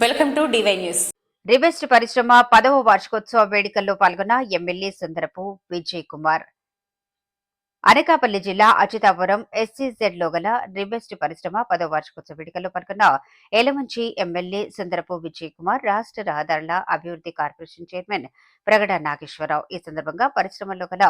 Welcome to DY news. రివెస్ట్ పరిశ్రమ 10వ వార్షికోత్సవ వేడుకల్లో పాల్గొన్న ఎమ్మెల్యే సుందరపు విజయ్ కుమార్. అనకాపల్లి జిల్లా అచ్యుతాపురం ఎస్సీజెడ్ లో గల రివెస్ట్ పరిశ్రమ 10వ వార్షికోత్సవ వేడుకల్లో పాల్గొన్న ఎలమంచి ఎమ్మెల్యే సుందరపు విజయ్ కుమార్, రాష్ట్ర రహదారుల అభివృద్ధి కార్పొరేషన్ చైర్మన్ ప్రగడ నాగేశ్వరరావు ఈ సందర్భంగా పరిశ్రమలో గల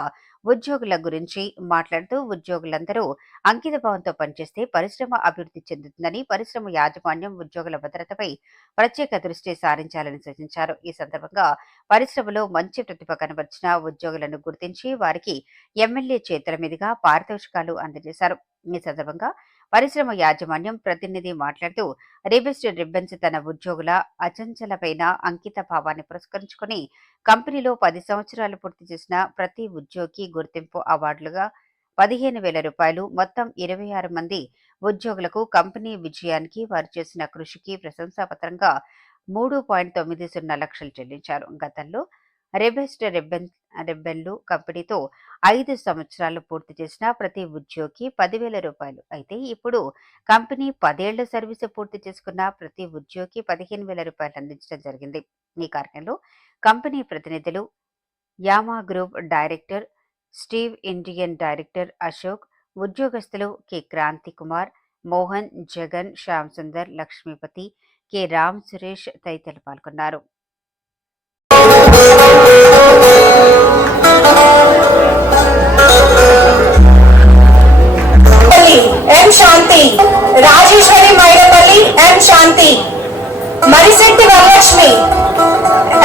ఉద్యోగుల గురించి మాట్లాడుతూ ఉద్యోగులందరూ అంకితభావంతో పనిచేస్తే పరిశ్రమ అభివృద్ధి చెందుతుందని, పరిశ్రమ యాజమాన్యం ఉద్యోగుల భద్రతపై ప్రత్యేక దృష్టి సారించాలని సూచించారు. ఈ సందర్భంగా పరిశ్రమలో మంచి ప్రతిభ కనబర్చిన ఉద్యోగులను గుర్తించి వారికి ఎమ్మెల్యే చేతుల మీదుగా పారితోషికాలు అందజేశారు. ఈ సందర్భంగా పరిశ్రమ యాజమాన్యం ప్రతినిధి మాట్లాడుతూ రివెస్ట్ రిబ్బన్స్ తన ఉద్యోగుల అచంచలపైన అంకిత భావాన్ని పురస్కరించుకుని కంపెనీలో 10 సంవత్సరాలు పూర్తి చేసిన ప్రతి ఉద్యోగి గుర్తింపు అవార్డులుగా 15,000 రూపాయలు, మొత్తం 26 మంది ఉద్యోగులకు కంపెనీ విజయానికి వారు చేసిన కృషికి ప్రశంసాపత్రంగా 3.90 లక్షలు చెల్లించారు. గతంలో రివెస్ట్ రిబ్బన్లు కంపెనీతో 5 సంవత్సరాలు పూర్తి చేసిన ప్రతి ఉద్యోగి 10,000 రూపాయలు అయితే ఇప్పుడు కంపెనీ 10 ఏళ్ల సర్వీసు పూర్తి చేసుకున్న ప్రతి ఉద్యోగి 15,000 రూపాయలు అందించడం జరిగింది. ఈ కార్యక్రమంలో కంపెనీ ప్రతినిధులు, Yama group director Steve, Indian director Ashok, ఉద్యోగస్తులు కె క్రాంతి కుమార్, మోహన్, జగన్, శ్యామ్ సుందర్, లక్ష్మీపతి, కె రామ్ సురేష్ తదితరులు పాల్గొన్నారు. M Shanti, Rajeshwari Maidpalli M Shanti, Marishetti Varalakshmi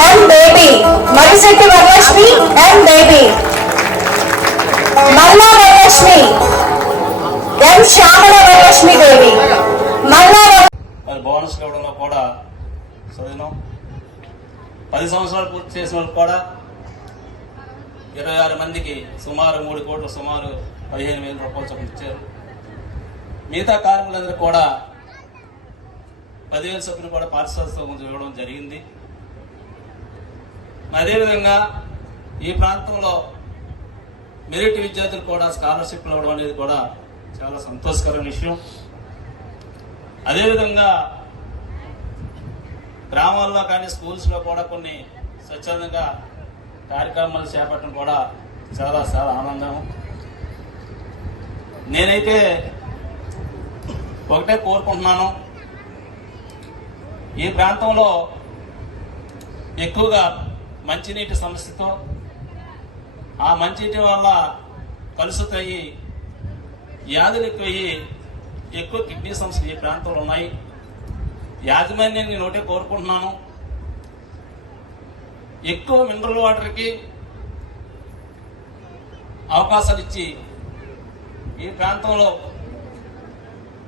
M Baby, Marishetti Varalakshmi M Baby, Malla Varalakshmi M Shyamala Varalakshmi Devi, Malla bonus ఇవ్వడంలో కూడా చదివినాం. 10 సంవత్సరాలు పూర్తి చేసిన వాళ్ళు కూడా 26 మందికి సుమారు 3 కోట్లు, సుమారు 15,000 రూపాయలు చొప్పున ఇచ్చారు. మిగతా కార్మికులందరూ కూడా 10,000 చొప్పున కూడా పారితోషికం కొంచెం ఇవ్వడం జరిగింది. అదేవిధంగా ఈ ప్రాంతంలో మెరిట్ విద్యార్థులు కూడా స్కాలర్షిప్లు ఇవ్వడం అనేది కూడా చాలా సంతోషకరమైన విషయం. అదేవిధంగా గ్రామాల్లో కానీ స్కూల్స్లో కూడా కొన్ని స్వచ్ఛందంగా కార్యక్రమాలు చేపట్టడం కూడా చాలా చాలా ఆనందం. నేనైతే ఒకటే కోరుకుంటున్నాను, ఈ ప్రాంతంలో ఎక్కువగా మంచినీటి సమస్యతో, ఆ మంచినీటి వల్ల కలుషితమయ్యి వ్యాధులు ఎక్కువ కిడ్నీ సమస్యలు ఈ ప్రాంతంలో ఉన్నాయి. యాజమాన్యాన్ని నేను ఒకటే కోరుకుంటున్నాను, ఎక్కువ మినరల్ వాటర్కి అవకాశాలు ఇచ్చి ఈ ప్రాంతంలో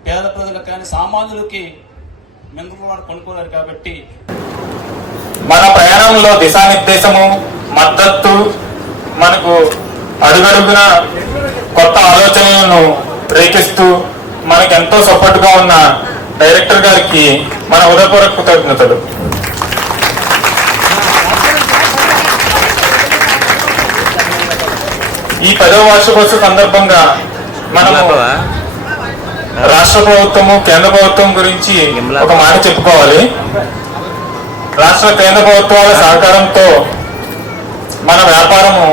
పేద ప్రజలకు కానీ సామాన్యులకి మినరల్ వాటర్ కొనుక్కోలేరు. కాబట్టి మన ప్రయాణంలో దిశానిర్దేశము, మద్దతు, మనకు అడుగడుగున కొత్త ఆలోచనలను రేకిస్తూ మనకు ఎంతో సపోర్ట్ గా ఉన్న డైరెక్టర్ గారికి మన హృదయపూర్వక కృతజ్ఞతలు. ఈ 10వ వార్షికోత్సవ సందర్భంగా మనము రాష్ట్ర ప్రభుత్వము, కేంద్ర ప్రభుత్వం గురించి ఒక మాట చెప్పుకోవాలి. రాష్ట్ర కేంద్ర ప్రభుత్వాల సహకారంతో మన వ్యాపారము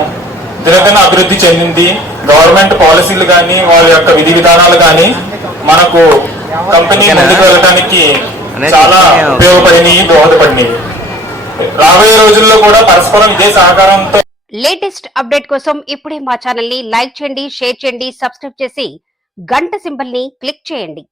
దినదిన అభివృద్ధి చెందింది. గవర్నమెంట్ పాలసీలు కానీ వాళ్ళ యొక్క విధి విధానాలు కానీ మనకు కంపెనీ ముందుకు వెళ్ళడానికి చాలా ఉపయోగపడినాయి, దోహదపడినాయి. రాబోయే రోజుల్లో కూడా పరస్పరం ఇదే సహకారంతో. లేటెస్ట్ అప్డేట్ కోసం ఇప్పుడే మా ఛానల్ ని లైక్ చేయండి, షేర్ చేయండి, సబ్స్క్రైబ్ చేసి గంట సింబల్ ని క్లిక్ చేయండి.